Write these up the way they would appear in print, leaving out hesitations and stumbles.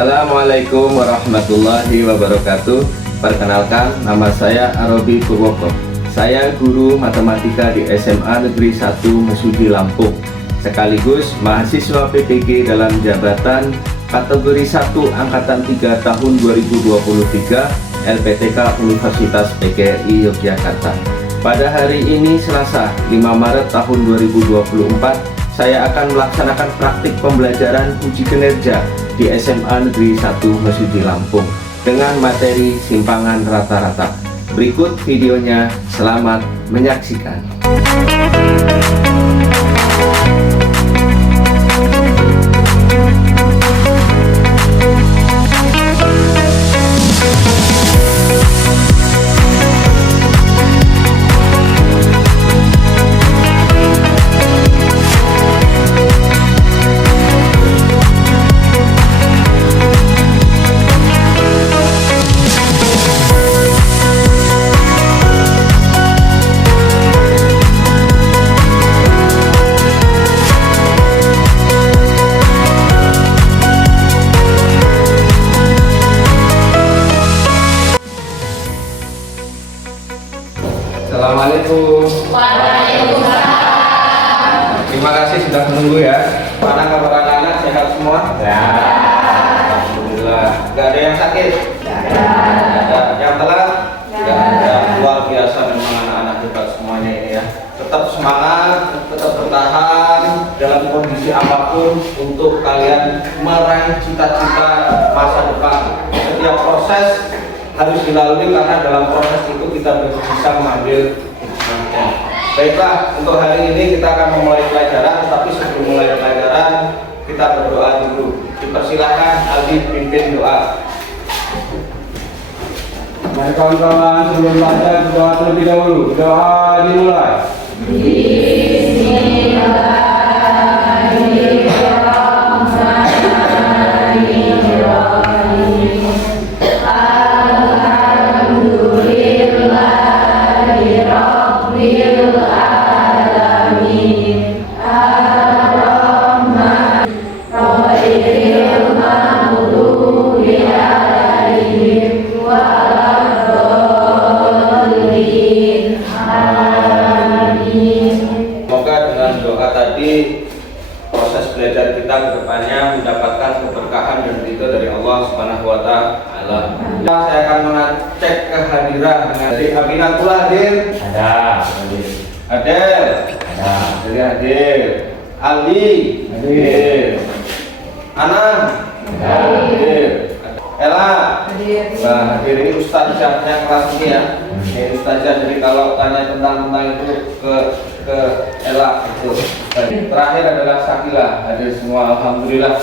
Assalamualaikum warahmatullahi wabarakatuh. Perkenalkan, nama saya Arobi Purwoko. Saya guru matematika di SMA Negeri 1 Mesuji Lampung, sekaligus mahasiswa PPG dalam jabatan kategori 1 Angkatan 3 tahun 2023 LPTK Universitas PGRI Yogyakarta. Pada hari ini Selasa 5 Maret tahun 2024, saya akan melaksanakan praktik pembelajaran uji kinerja di SMA Negeri 1 Mesuji Lampung dengan materi simpangan rata-rata. Berikut videonya, selamat menyaksikan. Assalamualaikum. Waalaikumsalam. Terima kasih sudah menunggu ya. Mana kabar anak-anak, sehat semua? Ya. Alhamdulillah. Gak ada yang sakit? Gak ada. Yang telat? Gak ada. Luar biasa memang anak-anak hebat semuanya ini ya. Tetap semangat, tetap bertahan dalam kondisi apapun untuk kalian meraih cita-cita masa depan. Setiap proses harus dilalui karena dalam proses itu kita bisa mengambil hikmahnya. Baiklah, untuk hari ini kita akan memulai pelajaran, tetapi sebelum mulai pelajaran kita berdoa dulu. Dipersilakan Aldi pimpin doa. Mari kawan-kawan, sebelum belajar berdoa terlebih dahulu. Doa dimulai. Semoga dengan doa tadi proses belajar kita ke depannya mendapatkan keberkahan dan ridho dari Allah Subhanahu wa taala. Saya akan mengecek kehadiran dari Aminatul hadir. Ada. Adel. Ada. Dari hadir. Ali. Hadir. Anang. Hadir. Ella. Nah, hadir ini ustazahnya kelas ini ya. Ini ustazah, jadi kalau tanya tentang itu ke Ella itu. Dan terakhir adalah Sakila, hadir semua. Alhamdulillah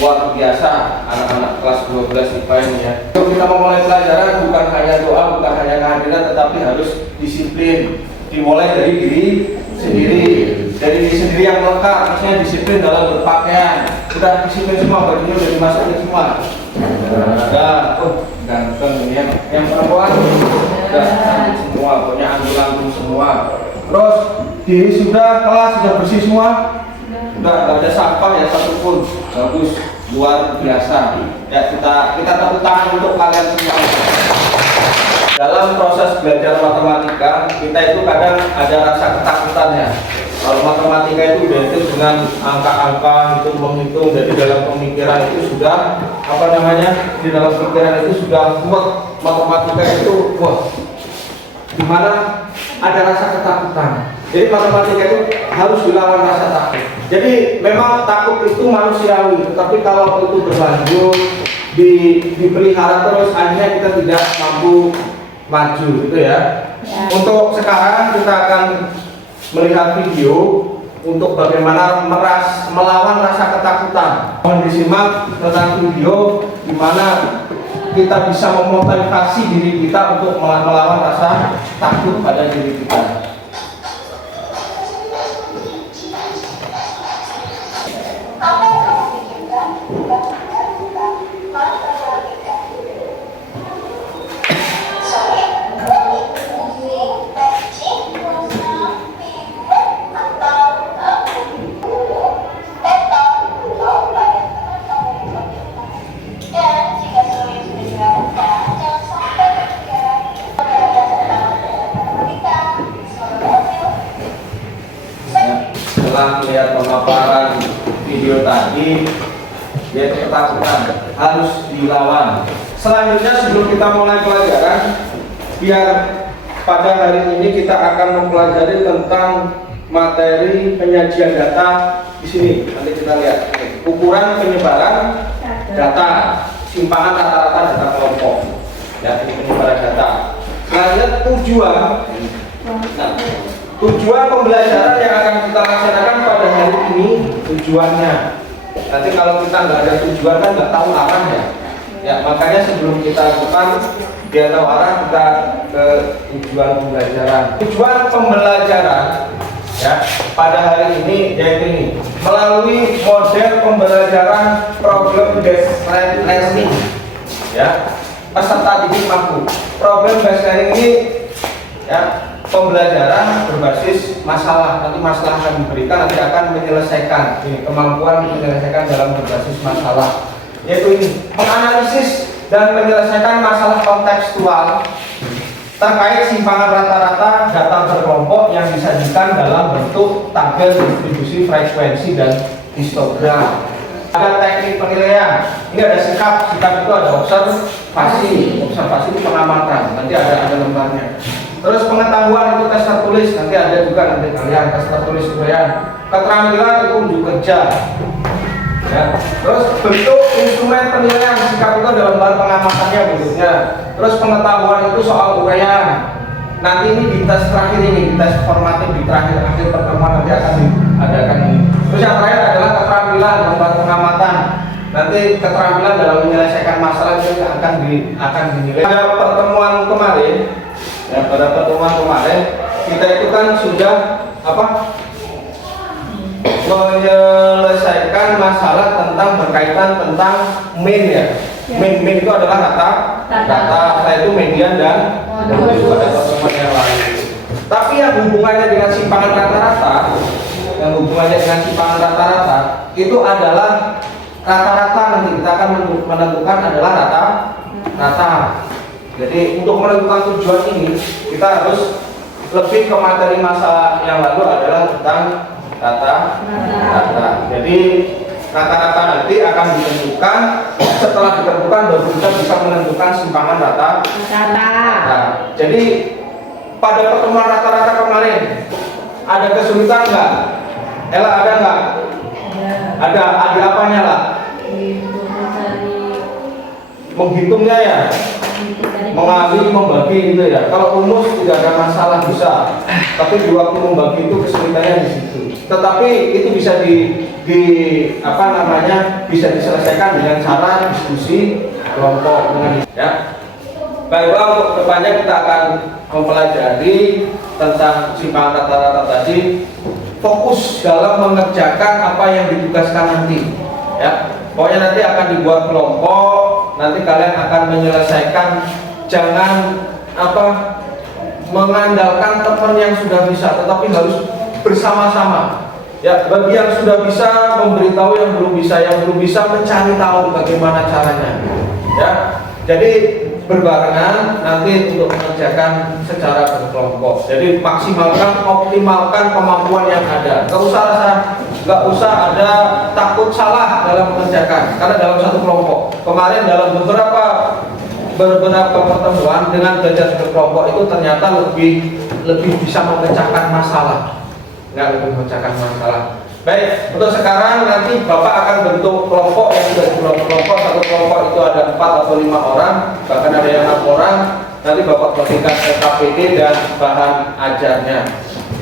luar biasa anak-anak kelas 12 IPA ini ya. Untuk kita memulai pelajaran bukan hanya doa, bukan hanya kehadiran, tetapi harus disiplin. Dimulai dari diri sendiri. Dari diri sendiri yang melekat, maksudnya disiplin dalam berpakaian. Sudah disiplin semua, bajunya sudah dimasukin semua. Ada, ganteng ini yang perempuan sudah cantik semua, pokoknya anggun-anggun semua. Terus diri sudah, kelas sudah bersih semua, sudah nggak ada sampah ya satupun. Bagus, luar biasa. Ya kita tepuk tangan untuk kalian semua. Dalam proses belajar matematika kita itu kadang ada rasa ketakutannya. Kalau matematika itu identik dengan angka-angka, itu menghitung, jadi dalam pemikiran itu sudah di dalam pikiran itu sudah matematika itu dimana ada rasa ketakutan. Jadi matematika itu harus dilawan rasa takut. Jadi memang takut itu manusiawi, tetapi kalau itu berlanjut dipelihara terus, akhirnya kita tidak mampu maju gitu ya. Untuk sekarang kita akan melihat video untuk bagaimana melawan rasa ketakutan. Mohon disimak tentang video di mana kita bisa memotivasi diri kita untuk melawan rasa takut pada diri kita. melihat pemaparan video tadi, yaitu ketakutan harus dilawan. Selanjutnya sebelum kita mulai pelajaran, biar pada hari ini kita akan mempelajari tentang materi penyajian data di sini. Nanti kita lihat ukuran penyebaran data, simpangan rata-rata data kelompok. Ya, ini penyebaran data. Selanjutnya tujuan. Nah, tujuan pembelajaran yang akan kita laksanakan pada hari ini, tujuannya. Nanti kalau kita nggak ada tujuan kan nggak tahu arahnya. Ya, makanya sebelum kita lakukan biar tahu arah, kita ke tujuan pembelajaran. Tujuan pembelajaran ya pada hari ini yaitu ini, melalui model pembelajaran problem based learning. Ya, peserta didik mampu. Problem based learning ini ya pembelajaran berbasis masalah. Nanti masalah akan diberikan, nanti akan menyelesaikan. Ini kemampuan menyelesaikan dalam berbasis masalah, yaitu ini menganalisis dan menyelesaikan masalah kontekstual terkait simpangan rata-rata data berkelompok yang disajikan dalam bentuk tabel distribusi frekuensi dan histogram. Ada teknik penilaian. Ini ada sikap itu ada observasi itu pengamatan. Nanti ada lembarnya. Terus pengetahuan itu tes tertulis, nanti ada juga nanti kalian tes tertulis kalian. Keterampilan itu unjuk kerja. Ya. Terus bentuk instrumen penilaian sikap itu ada lembar pengamatannya bentuknya. Terus pengetahuan itu soal uraian. Nanti ini di tes terakhir ini, di tes formatif di akhir pertemuan nanti akan diadakan ini. Terus yang terakhir adalah keterampilan lembar pengamatan. Nanti keterampilan dalam menyelesaikan masalah itu akan dinilai. Pada pertemuan kemarin, kita itu kan sudah menyelesaikan masalah tentang berkaitan tentang mean ya. Mean itu adalah data, setelah itu median dan modul pada pertemuan yang lain. Tapi yang hubungannya dengan simpangan rata-rata, itu adalah rata-rata. Nanti kita akan menentukan adalah rata. Jadi untuk menentukan tujuan ini kita harus lebih ke materi masalah yang lalu adalah tentang rata. Jadi rata-rata nanti akan ditentukan, setelah ditentukan baru kita bisa menentukan simpangan rata. Jadi pada pertemuan rata-rata kemarin ada kesulitan nggak? Ella ada nggak? Ada apanya lah? Menghitungnya ya, mengambil, membagi gitu ya. Kalau rumus tidak ada masalah bisa, tapi di waktu membagi itu kesulitannya di situ. Tetapi itu bisa bisa diselesaikan dengan cara diskusi kelompok ya. Baiklah, untuk depannya kita akan mempelajari tentang simpangan rata-rata tadi. Fokus dalam mengerjakan apa yang ditugaskan nanti ya. Pokoknya nanti akan dibuat kelompok, nanti kalian akan menyelesaikan. Jangan mengandalkan teman yang sudah bisa, tetapi harus bersama-sama. Ya, bagi yang sudah bisa memberitahu yang belum bisa mencari tahu bagaimana caranya. Ya, jadi berbarengan nanti untuk mengerjakan secara berkelompok. Jadi optimalkan kemampuan yang ada. Nggak usah ada takut salah dalam mengerjakan, karena dalam satu kelompok. Kemarin dalam beberapa pertemuan dengan belajar berkelompok itu ternyata lebih bisa memecahkan masalah. Baik, untuk sekarang nanti Bapak akan bentuk kelompok yang sudah kelompok. Satu kelompok itu ada 4 atau 5 orang, bahkan ada yang 6 orang. Nanti Bapak bagikan KPD dan bahan ajarnya.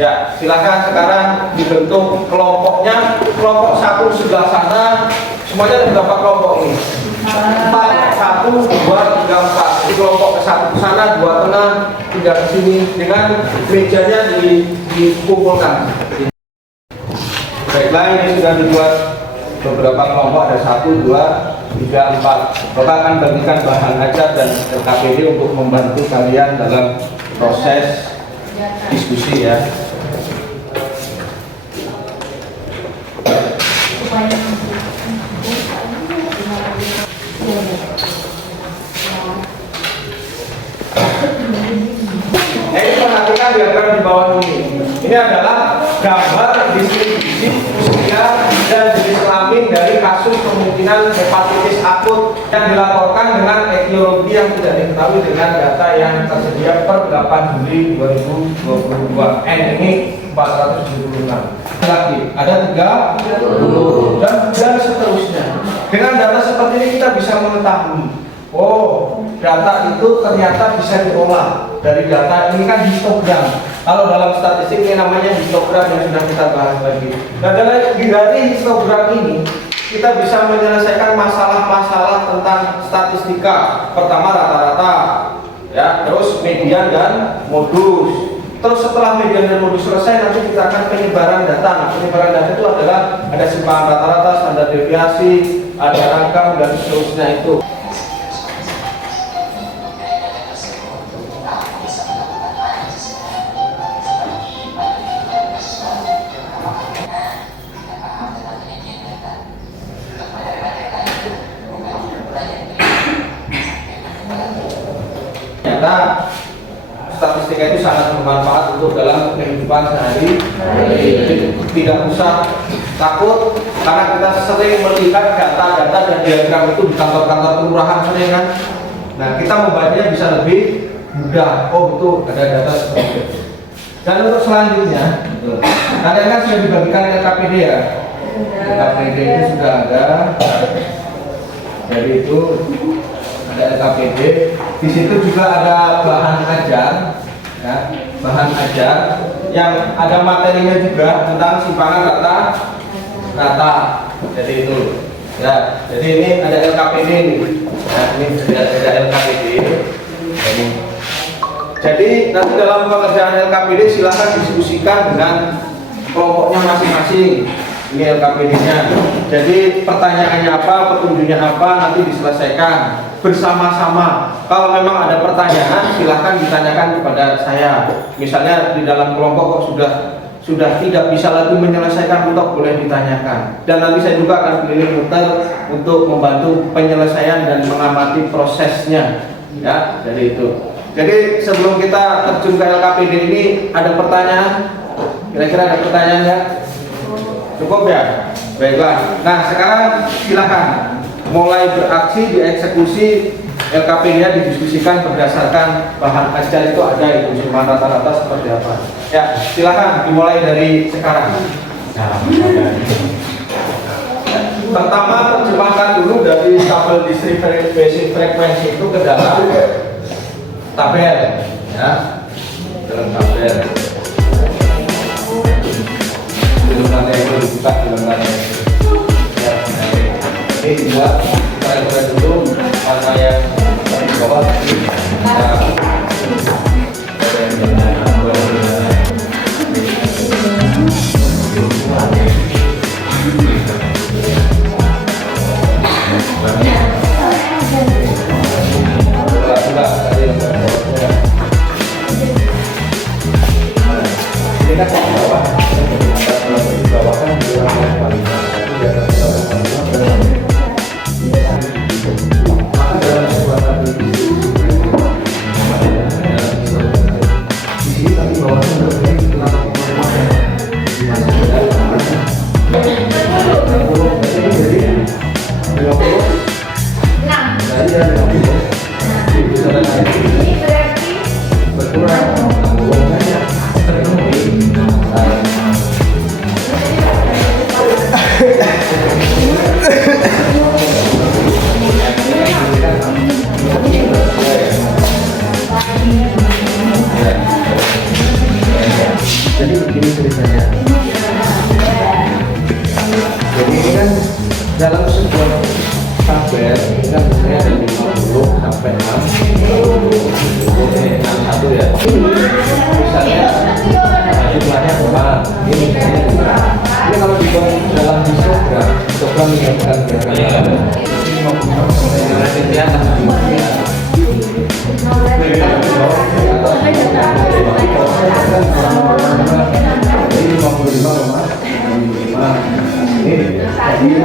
Ya, silakan sekarang dibentuk kelompoknya. Kelompok 1 sebelah sana, semuanya ada berapa kelompok ini? 4, 1, 2, 3, 4. Di kelompok ke 1 ke sana, 2 tengah, 3 ke sini, dengan mejanya dikumpulkan. Baiklah, ini sudah dibuat beberapa kelompok, ada 1, 2, 3, 4. Bapak akan bagikan bahan ajar dan KPD untuk membantu kalian dalam proses diskusi ya. Ini perhatikan diagram di bawah ini. Ini adalah gambar distribusi usia, dan jenis kelamin dari kasus kemungkinan hepatitis akut yang dilaporkan dengan etiologi yang tidak diketahui dengan data yang tersedia per 8 Juli 2022. N ini 476. Lagi ada 30 dan seterusnya. Dengan data seperti ini kita bisa mengetahui, oh, data itu ternyata bisa diolah dari data ini kan histogram. Kalau dalam statistik ini namanya histogram yang sudah kita bahas lagi. Nah, dari histogram ini kita bisa menyelesaikan masalah-masalah tentang statistika. Pertama rata-rata, ya, terus median dan modus. Terus setelah median dan modus selesai, nanti kita akan penyebaran data. Nah, penyebaran data itu adalah ada simpangan rata-rata, standar deviasi, ada rangkam dan seterusnya itu. Ternyata statistika itu sangat bermanfaat untuk dalam kehidupan sehari-hari. Tidak usah takut karena kita sering melihat data-data dan diagram itu di kantor-kantor kelurahan sering kan. Nah, kita membacanya bisa lebih mudah. Oh, itu ada data seperti itu. Dan untuk selanjutnya, kalian kan sudah dibagikan LKPD ya. LKPD itu sudah ada. Jadi itu ada LKPD. Di situ juga ada bahan ajar, ya, bahan ajar yang ada materinya juga tentang simpangan rata. Jadi itu, ya. Jadi ini ada LKPD ini. Nah, ini ada LKPD. Jadi nanti dalam pengerjaan LKPD silahkan diskusikan dengan kelompoknya masing-masing. Ini LKPD-nya. Jadi pertanyaannya apa, petunjuknya apa, nanti diselesaikan bersama-sama. Kalau memang ada pertanyaan, silahkan ditanyakan kepada saya. Misalnya di dalam kelompok kok sudah tidak bisa lagi menyelesaikan, untuk boleh ditanyakan. Dan nanti saya juga akan keliling muter untuk membantu penyelesaian dan mengamati prosesnya. Ya, jadi itu. Jadi sebelum kita terjun ke LKPD ini, ada pertanyaan? Kira-kira ada pertanyaan ya? Cukup ya? Baiklah. Nah, sekarang silakan mulai beraksi, dieksekusi. LKPD-nya didiskusikan berdasarkan bahan ajar itu ada itu simpan rata-rata seperti apa. Ya, silakan dimulai dari sekarang. Pertama, terjemahkan dulu dari tabel distribusi frekuensi itu ke dalam tabel, ya, dalam tabel. Dalam itu dibuka dalam ya, ini juga kita lihat dulu mana yang di bawah. Ini kan di bawah. Di bawah kan maka dalam sebuah tabel di sini tapi bawahnya berbeda kenapa jadi begini ceritanya. Jadi ini kan dalam sebuah tabel ini kan biasanya ada 50 sampai 61 ya. Misalnya jumlahnya berapa? Ini misalnya ini kalau dibuat dalam histogram ini bukan gerakan. Ini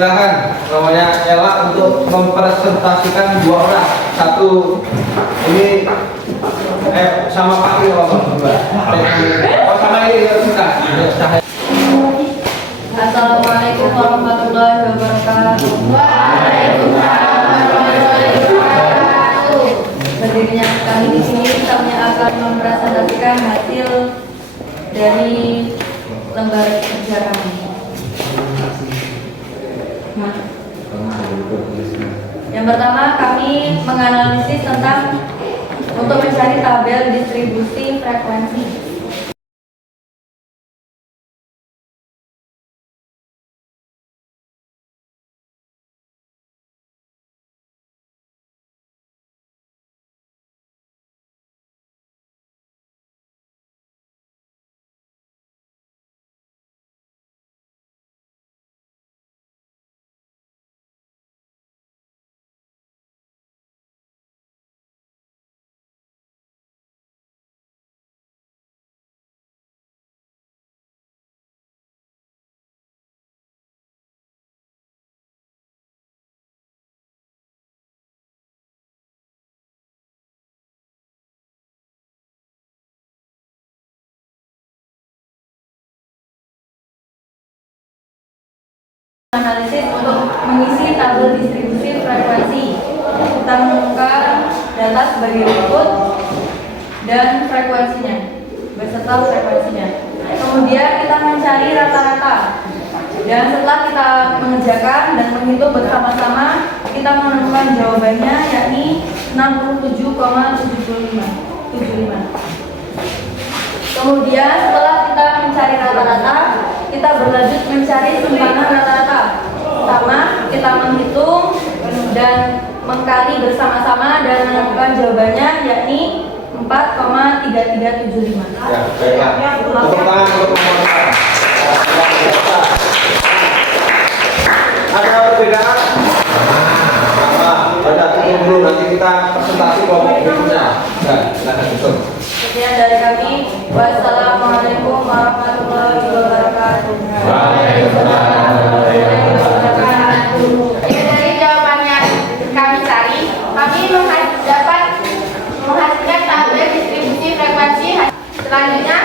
Silakan namanya Ella untuk mempresentasikan 2 orang. Satu ini sama Pak Rio berdua. Oh sama ini kita. Assalamualaikum warahmatullahi wabarakatuh. Waalaikumsalam warahmatullahi wabarakatuh. Berdirinya kami di sini, kami akan mempresentasikan hasil dari lembar kerja kami. Yang pertama, kami menganalisis tentang untuk mencari tabel distribusi frekuensi. Analisis untuk mengisi tabel distribusi frekuensi. Kita menemukan data sebagai berikut dan frekuensinya beserta frekuensinya. Kemudian kita mencari rata-rata. Dan setelah kita mengerjakan dan menghitung bersama-sama, kita menemukan jawabannya yakni 67,75. Kemudian setelah kita mencari rata-rata, kita berlanjut mencari simpanan rata-rata. Sama, kita menghitung dan mengkali bersama-sama dan menemukan jawabannya yakni 4,3375. Ya, baiklah. Tepuk tangan untuk pemohon. Ada perbedaan? Sama. Pada tunggu dulu, nanti kita presentasi kelompok berikutnya. Ya, silakan Yusuf. Sekian dari kami. Wassalamualaikum warahmatullahi wabarakatuh. Dari jawabannya kami cari, kami dapat menghasilkan tabel distribusi frekuensi. Selanjutnya,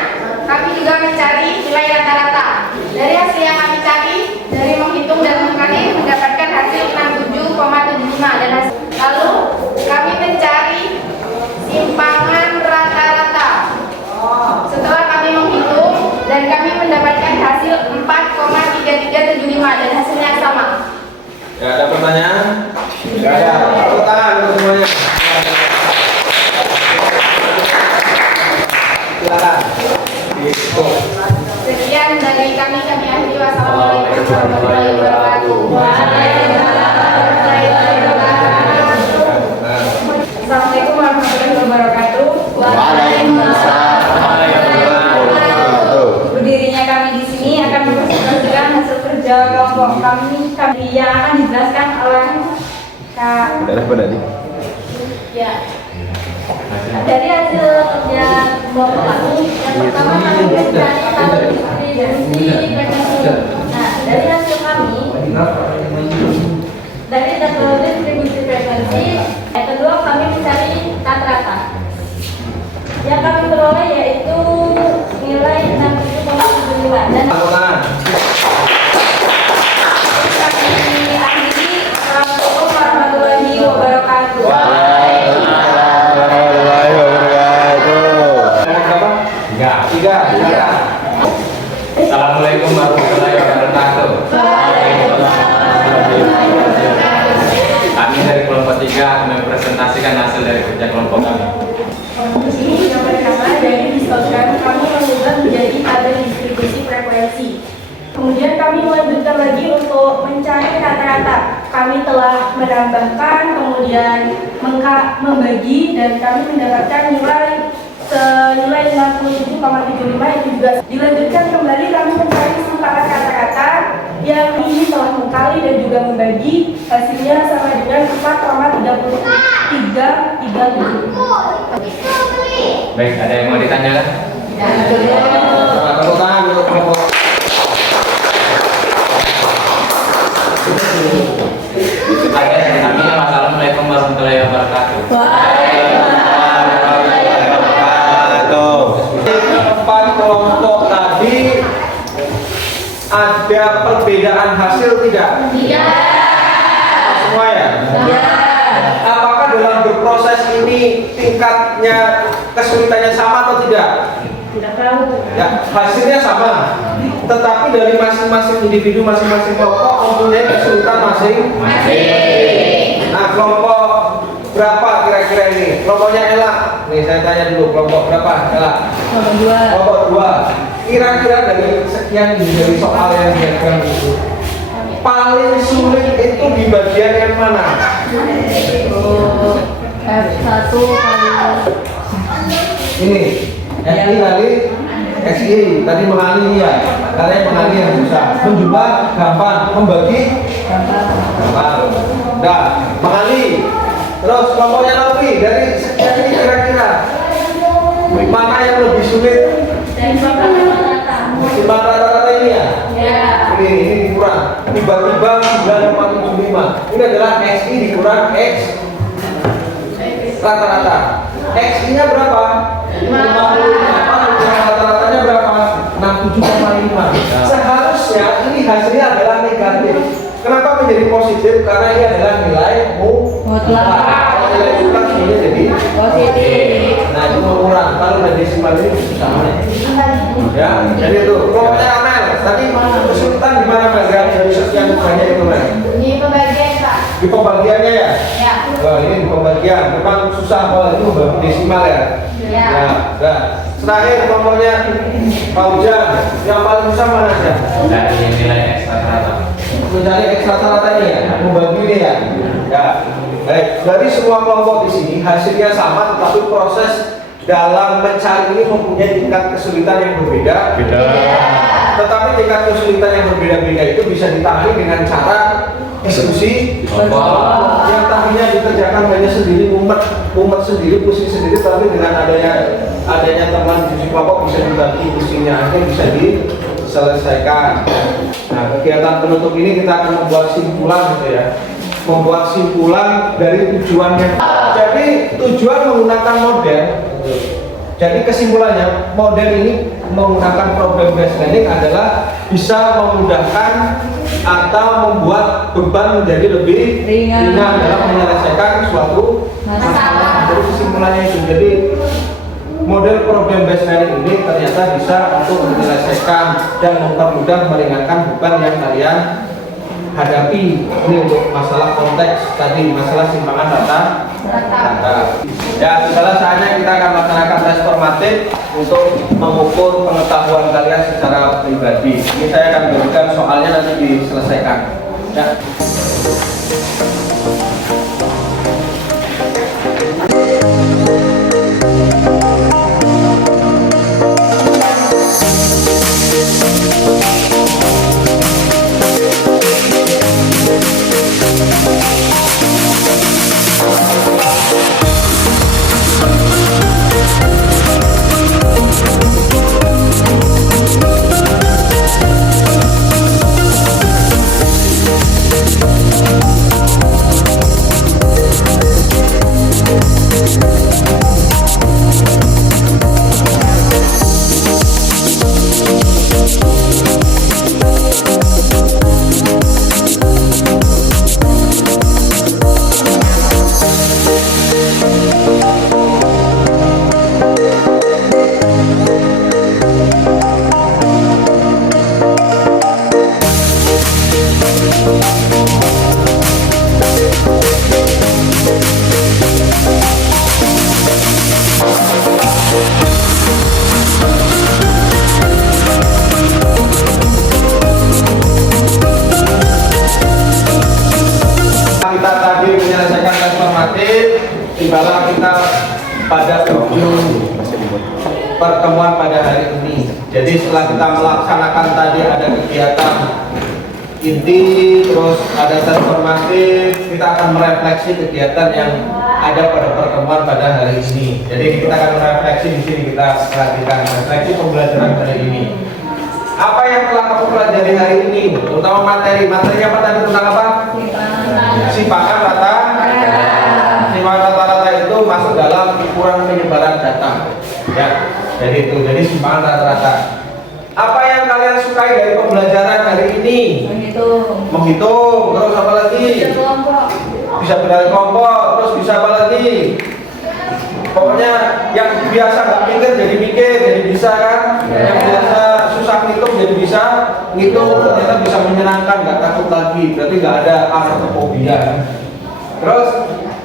kami juga mencari nilai rata-rata. Dari hasil yang kami cari, dari menghitung dan mengkali mendapatkan hasil 67,75 dan lalu kami mencari simpangan rata-rata. Setelah kami menghitung dan kami mendapatkan hasil 4,3375 dan hasilnya sama. Ya, ada pertanyaan? Tidak ada. Tepuk tangan untuk semuanya. Silakan. Gitu. Sekian dari kami akhiri. Wassalamualaikum warahmatullahi wabarakatuh. Assalamualaikum warahmatullahi wabarakatuh. Berdirinya kami di sini akan mempresentasikan hasil kerja kelompok kami yang akan dijelaskan oleh Kak. Ya. Dari hasil kerja kelompok kami, yang pertama kami mencari tabel distribusi frekuensi. Nah, dari hasil kami, dari tabel distribusi frekuensi, yang kedua kami mencari rata-rata. Yang kami peroleh yaitu nilai 67,75 dan kami akhiri. Assalamualaikum warahmatullahi wabarakatuh. Tiga. Assalamualaikum warahmatullahi wabarakatuh. Kami dari kelompok 3 akan mempresentasikan hasil dari kerja kelompok kami. Di sini yang pertama dari distorsikan kami mengubah menjadi tabel distribusi frekuensi. Kemudian kami melanjutkan lagi untuk mencari rata-rata. Kami telah menambahkan, kemudian membagi dan kami mendapatkan nilai senilai 67,75 itu juga dilanjutkan kembali kami mencari simpanan kata-kata yang ini telah mengkali dan juga membagi hasilnya sama dengan 4,3337. Baik, ada yang mau ditanyakan? Tepuk tangan untuk kelompok. Assalamualaikum warahmatullahi wabarakatuh. Empat kelompok tadi ada perbedaan hasil tidak? Semua ya? Apakah dalam berproses ini tingkatnya kesulitannya sama atau tidak? Tidak tahu. Ya, hasilnya sama. Tetapi dari masing-masing individu, masing-masing kelompok mempunyai kesulitan masing-masing. Nah, kelompok berapa kira-kira ini? Kelompoknya Ella. Nih saya tanya dulu, kelompok berapa Ella? Kelompok 2. Kira-kira dari sekian ini, dari soal yang diagram itu, paling sulit itu di bagian yang mana? F1 kali Ini FI kali XI. Tadi mengalih ya, kalian mengalih yang susah. Menjumlah gampang, membagi gampang. Nah, mengalih. Terus kelompoknya Novi, dari sekian ini kira-kira mana yang lebih sulit? Timbang rata-rata ini ya? Ini dikurang. Tiba-tiba 9,75. Ini adalah XI dikurang X rata-rata. XI-nya berapa? 50. Rata-ratanya berapa? 67,5. Seharusnya ini hasilnya adalah negatif. Kenapa menjadi positif? Karena ini adalah nilai mutlak. Nilai mutlak ini jadi positif. Nah, itu mengurang. Kalau udah desimal ini sama. Ya, jadi itu. Kelompoknya Amel. Tadi kesulitan di mana Mas? Dari sekian banyak itu Mas. Di pembagian, Pak. Di pembagiannya ya? Ya. Wah, ini di pembagian. Memang susah kalau itu membagi desimal ya. Ya. Nah, terakhir kelompoknya Paujan. Yang paling susah mana aja? Dari nilai X rata-rata. Mencari X rata-rata ini ya, membagi ini ya. Ya. Baik, dari semua kelompok di sini hasilnya sama, tetapi proses dalam mencari ini mempunyai tingkat kesulitan yang berbeda. Tetapi tingkat kesulitan yang berbeda-beda itu bisa ditangani dengan cara diskusi yang tadinya dikerjakan hanya sendiri, umat sendiri, pusing sendiri, tapi dengan adanya teman diskusi kelompok bisa dibagi pusingnya, akhirnya bisa diselesaikan. Nah, kegiatan penutup ini kita akan membuat simpulan gitu ya, membuat simpulan dari tujuannya. Jadi tujuan menggunakan model. Jadi kesimpulannya, model ini menggunakan problem based learning adalah bisa memudahkan atau membuat beban menjadi lebih ringan dalam menyelesaikan suatu masalah. Jadi kesimpulannya itu. Jadi model problem based learning ini ternyata bisa untuk menyelesaikan dan mempermudah meringankan beban yang kalian hadapi. Ini untuk masalah konteks tadi, masalah simpangan data. Ya, setelah saatnya kita akan melaksanakan tes formatif untuk mengukur pengetahuan kalian secara pribadi. Ini saya akan berikan soalnya nanti diselesaikan. Ya. Kita tadi menyelesaikan tes formatif, tibalah kita pada ujung pertemuan pada hari ini. Jadi setelah kita melaksanakan tadi ada kegiatan inti, terus ada tes formatif, kita akan merefleksi kegiatan yang ada pada pertemuan pada hari ini. Jadi kita akan merefleksi di sini, kita perhatikan refleksi pembelajaran hari ini. Apa yang telah kamu pelajari hari ini? Terutama materi. Materinya apa tadi, tentang apa? jadi simpangan rata-rata. Apa yang kalian sukai dari pembelajaran hari ini? Menghitung, terus apa lagi? Bisa berdalih kelompok, terus bisa apa lagi? Pokoknya yang biasa nggak mikir jadi mikir, jadi bisa kan? Yang biasa susah ngitung jadi bisa ngitung, ternyata bisa menyenangkan, nggak takut lagi. Berarti nggak ada arafobia. Terus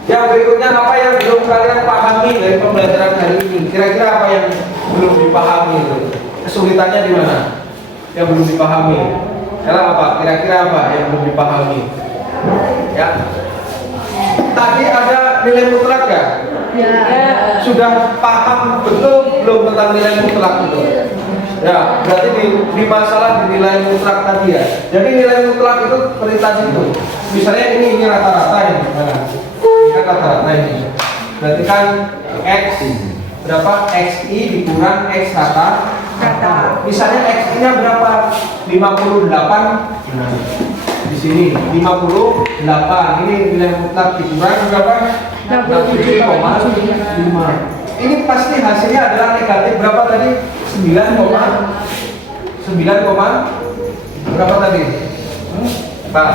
yang berikutnya apa yang belum kalian pahami dari pembelajaran hari ini? Kira-kira apa yang belum dipahami itu? Kesulitannya di mana? Yang belum dipahami? Ella apa? Kira-kira apa yang belum dipahami? Ya. Tadi ada nilai mutlak ya? Sudah paham betul belum tentang nilai mutlak itu? Ya, berarti di masalah di nilai mutlak tadi ya. Jadi nilai mutlak itu seperti tadi itu. Misalnya ini rata-rata ini. Nah, ini kan rata-rata ini. Berarti kan X berapa? XI dikurang X rata. Misalnya XI-nya berapa? 58. Nah, di sini 58. Ini nilai mutlak dikurang berapa? 67,5. Ini pasti hasilnya adalah negatif berapa tadi? 9, berapa tadi? Pak.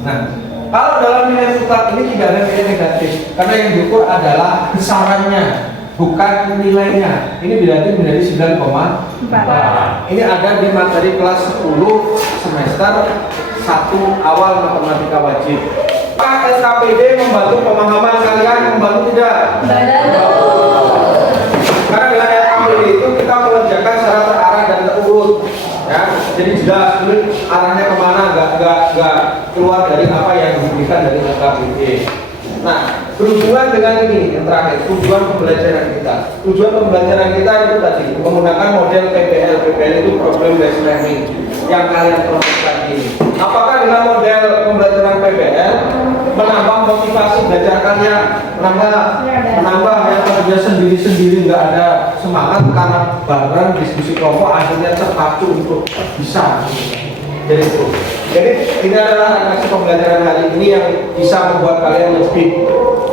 Nah, kalau dalam nilai mutlak ini tidak ada nilai negatif karena yang diukur adalah besarannya, bukan nilainya. Ini berarti menjadi 9,4. Ini ada di materi kelas 10 semester 1 awal matematika wajib. Pak, SKPD membantu pemahaman kalian, membantu tidak? Karena dengan SKPD itu kita mengerjakan secara terarah dan terurut, ya. Jadi jelas ini arahnya kemana, nggak keluar dari apa yang diberikan dari SKPD. Nah, berhubungan dengan ini yang terakhir, tujuan pembelajaran kita. Tujuan pembelajaran kita itu tadi menggunakan model PBL. PBL itu problem based learning yang kalian perhatikan ini. Apakah dengan model pembelajaran PBL menambah motivasi belajar kalian, menambah yang kerja sendiri-sendiri nggak ada semangat karena bareng diskusi kelompok akhirnya terpacu untuk bisa. Jadi ini adalah hasil pembelajaran hari ini yang bisa membuat kalian lebih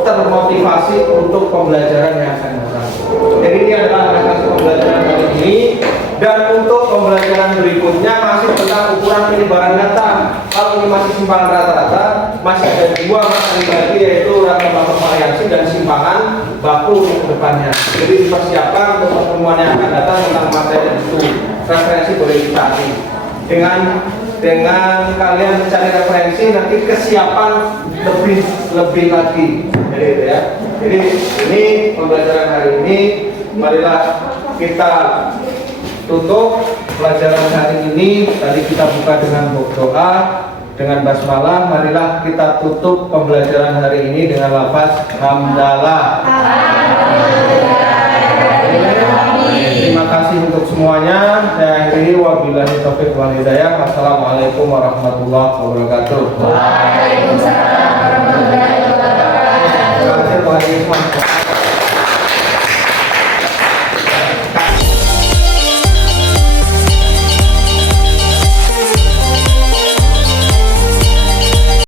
termotivasi untuk pembelajaran yang akan datang. Jadi ini adalah hasil pembelajaran hari ini. Dan untuk pembelajaran berikutnya masih tentang ukuran penyebaran data. Kalau ini masih simpangan rata-rata, masih ada dua materi lagi, yaitu rata-rata variasi dan simpangan baku ke depannya. Jadi dipersiapkan untuk pertemuan yang akan datang tentang materi itu. Referensi boleh dicari. Dengan kalian mencari referensi, nanti kesiapan lebih lagi. Jadi itu ya. Jadi ini pembelajaran hari ini. Marilah kita tutup pelajaran hari ini. Tadi kita buka dengan doa, dengan basmalah. Marilah kita tutup pembelajaran hari ini dengan lafaz hamdalah. Terima kasih untuk semuanya. Saya akhiri wabillahi taufiq wal hidayah. Wassalamualaikum warahmatullahi wabarakatuh. Waalaikumsalam.